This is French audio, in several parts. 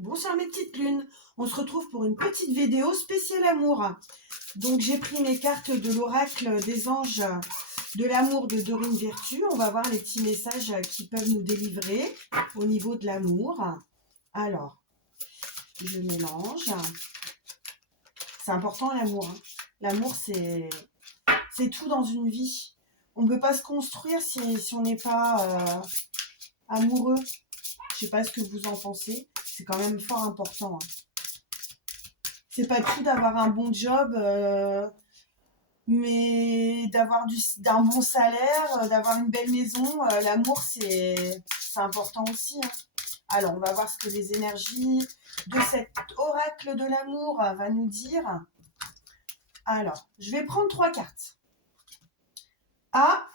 Bonsoir mes petites lunes, on se retrouve pour une petite vidéo spéciale amour. Donc j'ai pris mes cartes de l'oracle des anges de l'amour de Dorine Virtue. On va voir les petits messages qui peuvent nous délivrer au niveau de l'amour. Alors, je mélange. C'est important l'amour. L'amour c'est tout dans une vie. On ne peut pas se construire si on n'est pas amoureux. Je sais pas ce que vous en pensez. C'est quand même fort important. C'est pas tout d'avoir un bon job, mais d'avoir d'un bon salaire, d'avoir une belle maison. L'amour, c'est important aussi. Alors, on va voir ce que les énergies de cet oracle de l'amour va nous dire. Alors, je vais prendre 3 cartes. Ah,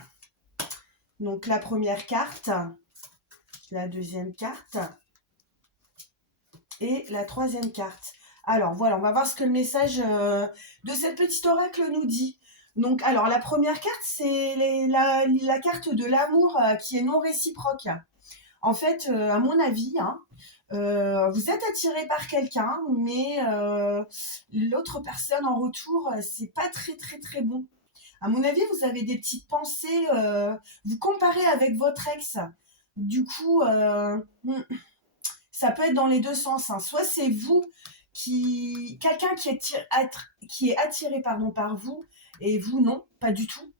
donc la première carte, la deuxième carte et la troisième carte. Alors voilà, on va voir ce que le message de cette petite oracle nous dit. Donc alors la première carte, c'est la carte de l'amour qui est non réciproque. En fait, à mon avis, vous êtes attiré par quelqu'un, mais l'autre personne en retour, c'est pas très très très bon. À mon avis, vous avez des petites pensées, vous comparez avec votre ex. Du coup, ça peut être dans les deux sens. Soit c'est vous quelqu'un qui est attiré par vous et vous non, pas du tout.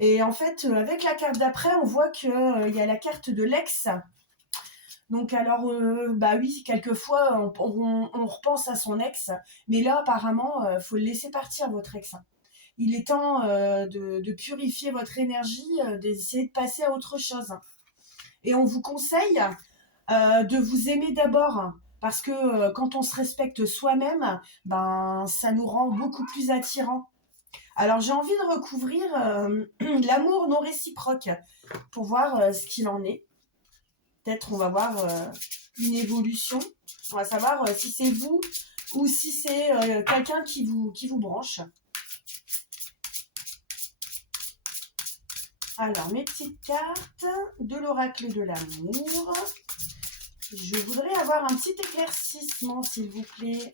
Et en fait, avec la carte d'après, on voit qu'il y a la carte de l'ex. Donc alors, bah oui, quelquefois, on repense à son ex, mais là, apparemment, faut le laisser partir, votre ex. Il est temps de purifier votre énergie, d'essayer de passer à autre chose. Et on vous conseille de vous aimer d'abord. Parce que quand on se respecte soi-même, ben, ça nous rend beaucoup plus attirants. Alors j'ai envie de recouvrir l'amour non réciproque pour voir ce qu'il en est. Peut-être on va voir une évolution. On va savoir si c'est vous ou si c'est quelqu'un qui vous branche. Alors mes petites cartes de l'oracle de l'amour. Je voudrais avoir un petit éclaircissement, s'il vous plaît.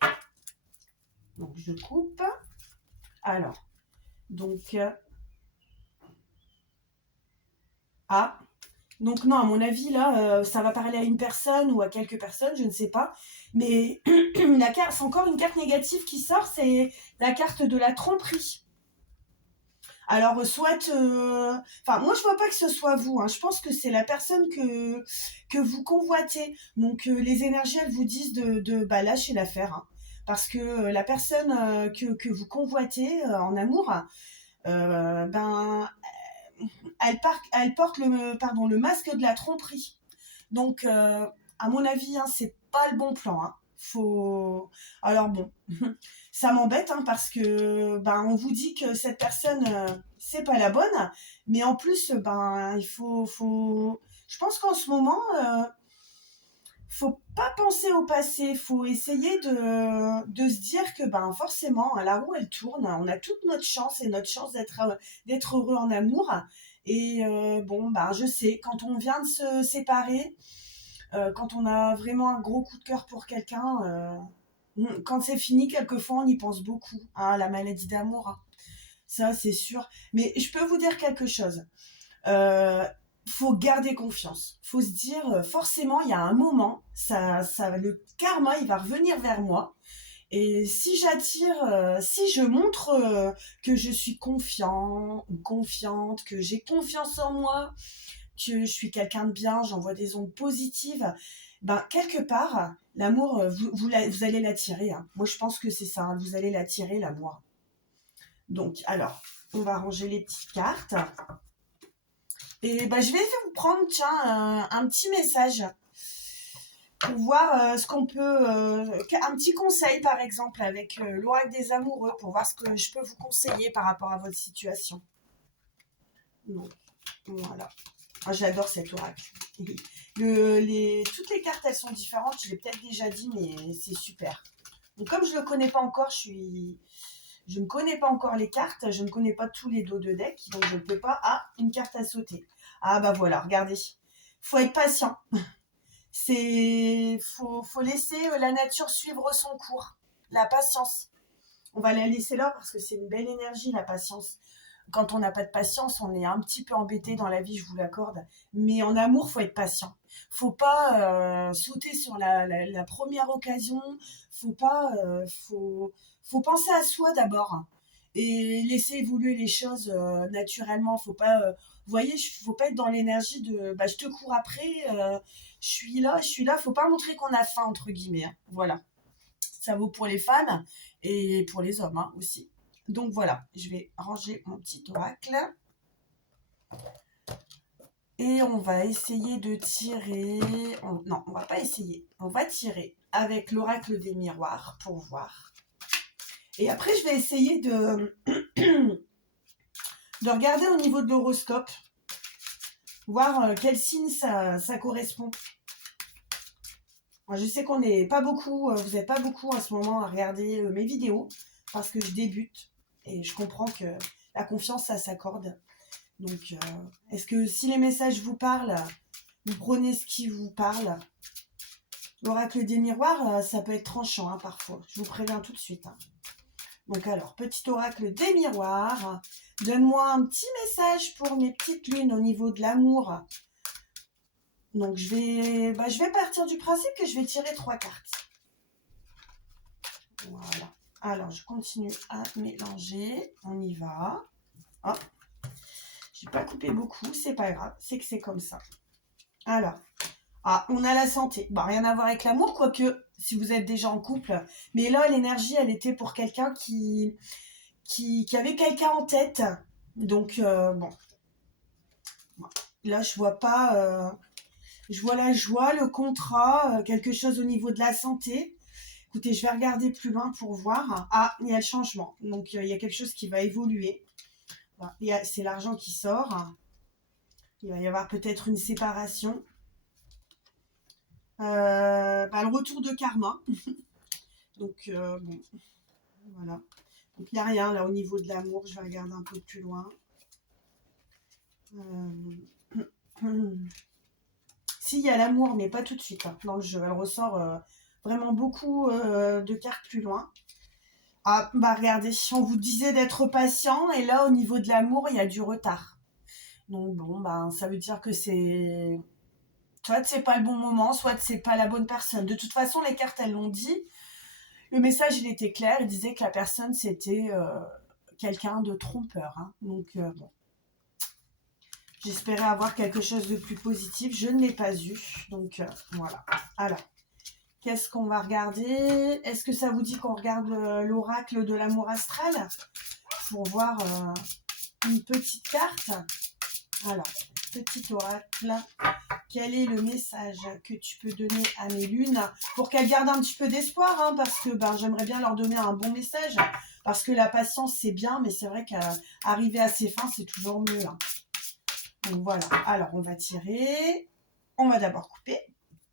Donc, je coupe. Alors, donc... ah, donc non, à mon avis, là, ça va parler à une personne ou à quelques personnes, je ne sais pas. Mais la carte, c'est encore une carte négative qui sort, c'est la carte de la tromperie. Alors, soit... Enfin, moi, je vois pas que ce soit vous. Je pense que c'est la personne que vous convoitez. Donc, les énergies, elles vous disent de lâcher l'affaire. Parce que la personne que vous convoitez en amour, ben, elle porte le masque de la tromperie. Donc, à mon avis, c'est pas le bon plan. Faut... Alors bon, ça m'embête parce que on vous dit que cette personne c'est pas la bonne, mais en plus il faut... Je pense qu'en ce moment faut pas penser au passé, faut essayer de se dire que forcément la roue elle tourne, on a toute notre chance et notre chance d'être heureux en amour. Et je sais, quand on vient de se séparer, quand on a vraiment un gros coup de cœur pour quelqu'un, quand c'est fini, quelquefois on y pense beaucoup, la maladie d'amour, ça c'est sûr. Mais je peux vous dire quelque chose, faut garder confiance, faut se dire forcément il y a un moment, le karma il va revenir vers moi. Et si si je montre que je suis confiant ou confiante, que j'ai confiance en moi, que je suis quelqu'un de bien, j'envoie des ondes positives, quelque part, l'amour, vous allez l'attirer. Moi, je pense que c'est ça, vous allez l'attirer, l'amour. Donc, alors, on va ranger les petites cartes. Et je vais vous prendre, tiens, un petit message pour voir ce qu'on peut... un petit conseil, par exemple, avec l'oracle des amoureux, pour voir ce que je peux vous conseiller par rapport à votre situation. Donc, voilà. J'adore cet oracle. Toutes les cartes, elles sont différentes. Je l'ai peut-être déjà dit, mais c'est super. Donc, comme je ne le connais pas encore, je ne connais pas encore les cartes. Je ne connais pas tous les dos de deck. Donc, je ne peux pas... Ah, une carte à sauter. Ah, voilà, regardez. Faut être patient. Faut laisser la nature suivre son cours. La patience. On va la laisser là parce que c'est une belle énergie, la patience. Quand on n'a pas de patience, on est un petit peu embêté dans la vie, je vous l'accorde. Mais en amour, faut être patient. Faut pas sauter sur la première occasion. Faut pas, faut penser à soi d'abord et laisser évoluer les choses naturellement. Faut pas, vous voyez, faut pas être dans l'énergie de, bah, je te cours après. Je suis là, je suis là. Faut pas montrer qu'on a faim entre guillemets, hein. Voilà. Ça vaut pour les femmes et pour les hommes hein, aussi. Donc voilà, je vais ranger mon petit oracle. Et on va essayer de tirer... Non, on va pas essayer. On va tirer avec l'oracle des miroirs pour voir. Et après, je vais essayer de, de regarder au niveau de l'horoscope. Voir quel signe ça correspond. Je sais qu'on n'est pas beaucoup, vous n'êtes pas beaucoup en ce moment à regarder mes vidéos parce que je débute et je comprends que la confiance, ça s'accorde. Donc, est-ce que si les messages vous parlent, vous prenez ce qui vous parle? L'oracle des miroirs, ça peut être tranchant hein, parfois. Je vous préviens tout de suite. Hein. Donc alors, petit oracle des miroirs, donne-moi un petit message pour mes petites lunes au niveau de l'amour. Donc, je vais partir du principe que je vais tirer 3 cartes. Voilà. Alors, je continue à mélanger. On y va. Hop. J'ai pas coupé beaucoup, c'est pas grave. C'est que c'est comme ça. Alors, on a la santé. Bon, rien à voir avec l'amour, quoique, si vous êtes déjà en couple. Mais là, l'énergie, elle était pour quelqu'un qui avait quelqu'un en tête. Donc, bon. Là, je vois pas... je vois la joie, le contrat, quelque chose au niveau de la santé. Écoutez, je vais regarder plus loin pour voir. Ah, il y a le changement. Donc, il y a quelque chose qui va évoluer. Voilà, c'est l'argent qui sort. Il va y avoir peut-être une séparation. Le retour de karma. Donc, bon, voilà. Donc, il n'y a rien là au niveau de l'amour. Je vais regarder un peu plus loin. Si, il y a l'amour, mais pas tout de suite hein, dans le jeu. Elle ressort vraiment beaucoup de cartes plus loin. Ah, bah regardez, on vous disait d'être patient, et là, au niveau de l'amour, il y a du retard. Donc, bon, bah, ça veut dire que c'est... Soit c'est pas le bon moment, soit c'est pas la bonne personne. De toute façon, les cartes, elles l'ont dit. Le message, il était clair. Il disait que la personne, c'était quelqu'un de trompeur. Hein. Donc, bon. J'espérais avoir quelque chose de plus positif. Je ne l'ai pas eu. Donc, voilà. Alors, qu'est-ce qu'on va regarder? Est-ce que ça vous dit qu'on regarde l'oracle de l'amour astral? Pour voir une petite carte. Alors, petit oracle. Quel est le message que tu peux donner à mes lunes pour qu'elles gardent un petit peu d'espoir hein, parce que j'aimerais bien leur donner un bon message parce que la patience c'est bien mais c'est vrai qu'arriver à ses fins c'est toujours mieux hein. Donc voilà, alors on va tirer, on va d'abord couper,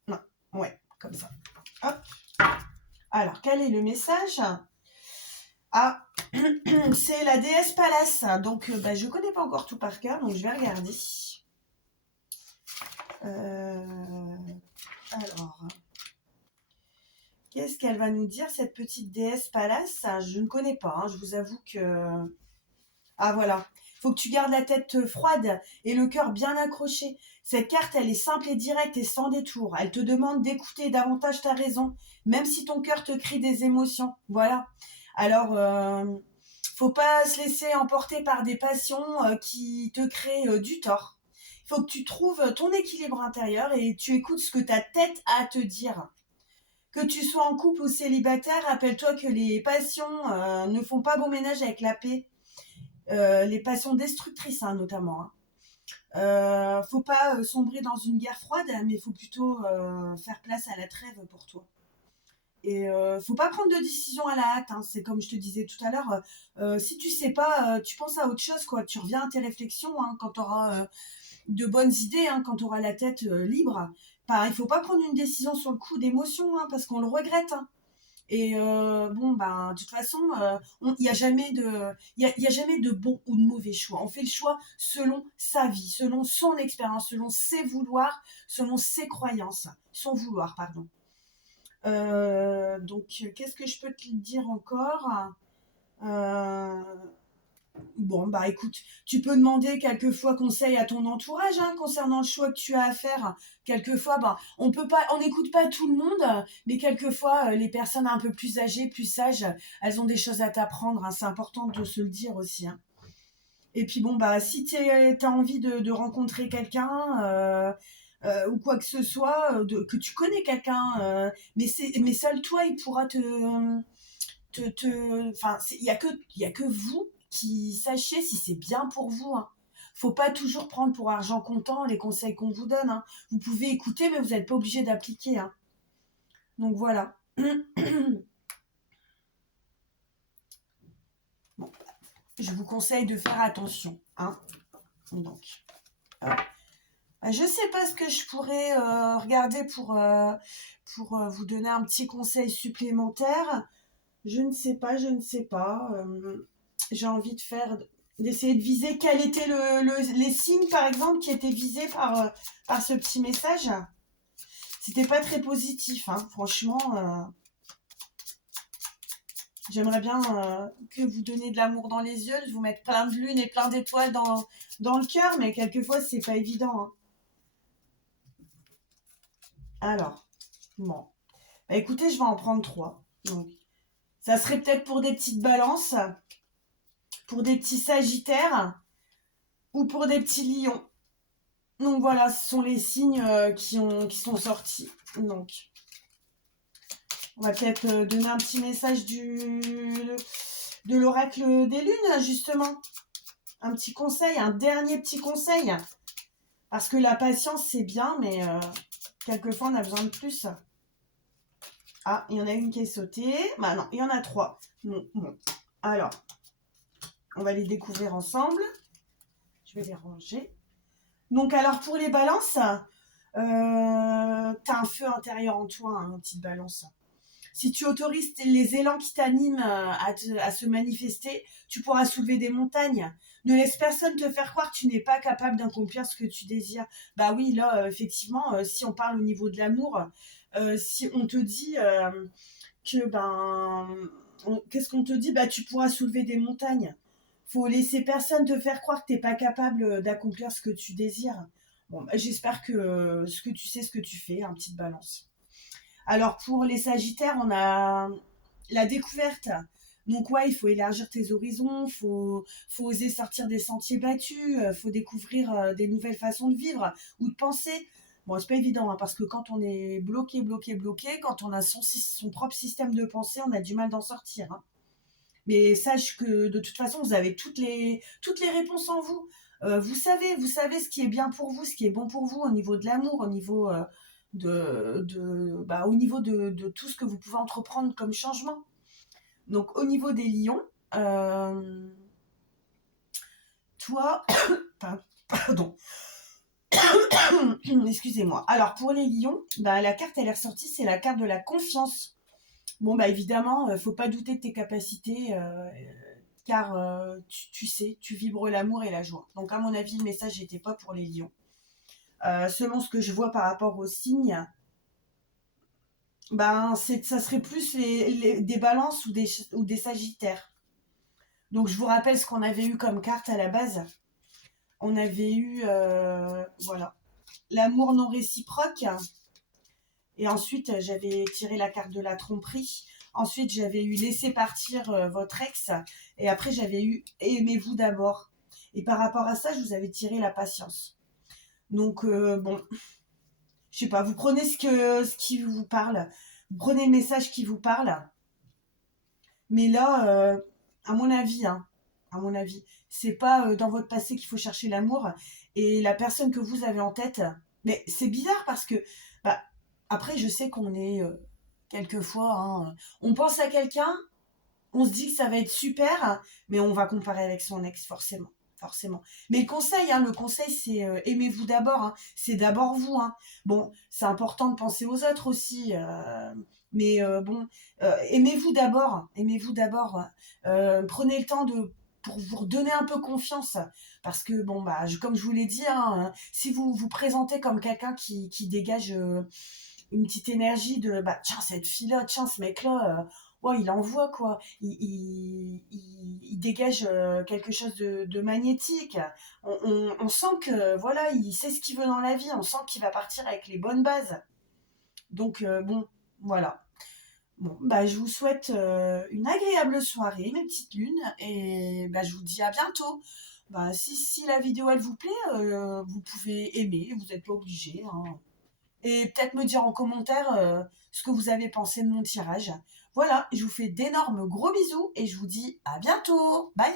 non, ouais, comme ça, hop, alors quel est le message? Ah, c'est la déesse Pallas, donc je connais pas encore tout par cœur donc je vais regarder. Alors, qu'est-ce qu'elle va nous dire, cette petite déesse Pallas? Je ne connais pas, hein, je vous avoue que... Ah voilà, il faut que tu gardes la tête froide et le cœur bien accroché. Cette carte, elle est simple et directe et sans détour. Elle te demande d'écouter davantage ta raison, même si ton cœur te crie des émotions. Voilà. Alors, faut pas se laisser emporter par des passions qui te créent du tort. Il faut que tu trouves ton équilibre intérieur et tu écoutes ce que ta tête a à te dire. Que tu sois en couple ou célibataire, rappelle-toi que les passions ne font pas bon ménage avec la paix. Les passions destructrices hein, notamment. Hein. Faut pas sombrer dans une guerre froide, mais il faut plutôt faire place à la trêve pour toi. Et faut pas prendre de décision à la hâte. Hein. C'est comme je te disais tout à l'heure. Si tu sais pas, tu penses à autre chose, quoi. Tu reviens à tes réflexions hein, quand tu auras de bonnes idées, hein, quand tu auras la tête libre. Il faut pas prendre une décision sur le coup d'émotion, hein, parce qu'on le regrette. Hein. Et bon, ben, de toute façon, il n'y a jamais il y a jamais de bon ou de mauvais choix. On fait le choix selon sa vie, selon son expérience, selon ses vouloirs, selon ses croyances. Son vouloir, pardon. Donc, qu'est-ce que je peux te dire encore? Euh, Bon, bah écoute, tu peux demander quelquefois conseil à ton entourage hein, concernant le choix que tu as à faire. Quelquefois, bah, on peut pas, on n'écoute pas tout le monde, mais quelquefois, les personnes un peu plus âgées, plus sages, elles ont des choses à t'apprendre. Hein, c'est important de se le dire aussi. Hein. Et puis bon, bah si tu as envie de rencontrer quelqu'un ou quoi que ce soit, que tu connais quelqu'un, mais seul toi, il pourra enfin, il y a que vous qui sachiez si c'est bien pour vous. Hein. Faut pas toujours prendre pour argent comptant les conseils qu'on vous donne. Hein. Vous pouvez écouter, mais vous n'êtes pas obligé d'appliquer. Hein. Donc voilà. Bon, je vous conseille de faire attention. Hein. Donc, je sais pas ce que je pourrais regarder pour vous donner un petit conseil supplémentaire. Je ne sais pas, je ne sais pas. J'ai envie d'essayer de viser quels étaient les signes, par exemple, qui étaient visés par ce petit message. C'était pas très positif, hein. Franchement. J'aimerais bien que vous donniez de l'amour dans les yeux, de vous mettre plein de lune et plein d'étoiles dans le cœur, mais quelquefois, c'est pas évident. Hein. Alors, bon. Bah, écoutez, je vais en prendre 3. Donc, ça serait peut-être pour des petites balances, pour des petits sagittaires ou pour des petits lions. Donc voilà, ce sont les signes qui sont sortis. Donc, on va peut-être donner un petit message de l'oracle des lunes, justement. Un petit conseil, un dernier petit conseil. Parce que la patience, c'est bien, mais quelquefois, on a besoin de plus. Ah, il y en a une qui est sautée. Bah non, il y en a 3. Bon. Alors, on va les découvrir ensemble. Je vais les ranger. Donc, alors, pour les balances, t'as un feu intérieur en toi, hein, petite balance. Si tu autorises les élans qui t'animent à se manifester, tu pourras soulever des montagnes. Ne laisse personne te faire croire que tu n'es pas capable d'accomplir ce que tu désires. Bah oui, là, effectivement, si on parle au niveau de l'amour, si on te dit que, qu'est-ce qu'on te dit? Bah, tu pourras soulever des montagnes. Faut laisser personne te faire croire que tu n'es pas capable d'accomplir ce que tu désires. Bon, bah, j'espère que ce que tu sais, ce que tu fais, hein, petite balance. Alors pour les Sagittaires, on a la découverte. Donc ouais, il faut élargir tes horizons, faut oser sortir des sentiers battus, faut découvrir des nouvelles façons de vivre ou de penser. Bon, c'est pas évident hein, parce que quand on est bloqué, quand on a son propre système de pensée, on a du mal d'en sortir. Hein. Mais sache que de toute façon, vous avez toutes les réponses en vous. Vous savez ce qui est bien pour vous, ce qui est bon pour vous au niveau de l'amour, au niveau au niveau de tout ce que vous pouvez entreprendre comme changement. Donc au niveau des lions, toi, pardon, excusez-moi. Alors pour les lions, la carte elle est ressortie, c'est la carte de la confiance. Bon bah évidemment, faut pas douter de tes capacités, car tu sais, tu vibres l'amour et la joie. Donc à mon avis, le message n'était pas pour les lions. Selon ce que je vois par rapport aux signes, ça serait plus des balances ou des sagittaires. Donc je vous rappelle ce qu'on avait eu comme carte à la base. On avait eu voilà, l'amour non réciproque. Et ensuite, j'avais tiré la carte de la tromperie. Ensuite, j'avais eu laisser partir votre ex. Et après, j'avais eu aimez-vous d'abord. Et par rapport à ça, je vous avais tiré la patience. Donc, bon, je sais pas, vous prenez ce qui vous parle. Vous prenez le message qui vous parle. Mais là, à mon avis, c'est pas dans votre passé qu'il faut chercher l'amour. Et la personne que vous avez en tête, mais c'est bizarre parce que, bah, après, je sais qu'on est quelquefois, hein, on pense à quelqu'un, on se dit que ça va être super, mais on va comparer avec son ex, forcément. Forcément. Mais le conseil, c'est aimez-vous d'abord. Hein, c'est d'abord vous. Hein. Bon, c'est important de penser aux autres aussi. Mais bon, aimez-vous d'abord, aimez-vous d'abord. Prenez le temps pour vous redonner un peu confiance. Parce que, bon, bah, comme je vous l'ai dit, hein, si vous vous présentez comme quelqu'un qui dégage une petite énergie de, bah, tiens, cette fille-là, tiens, ce mec-là, ouais, il envoie, quoi. Il dégage quelque chose de magnétique. On sent que, voilà, il sait ce qu'il veut dans la vie. On sent qu'il va partir avec les bonnes bases. Donc, bon, voilà. Bon, bah, je vous souhaite une agréable soirée, mes petites lunes, et bah, je vous dis à bientôt. Bah, si la vidéo elle vous plaît, vous pouvez aimer, vous n'êtes pas obligé, hein. Et peut-être me dire en commentaire ce que vous avez pensé de mon tirage. Voilà, je vous fais d'énormes gros bisous et je vous dis à bientôt. Bye!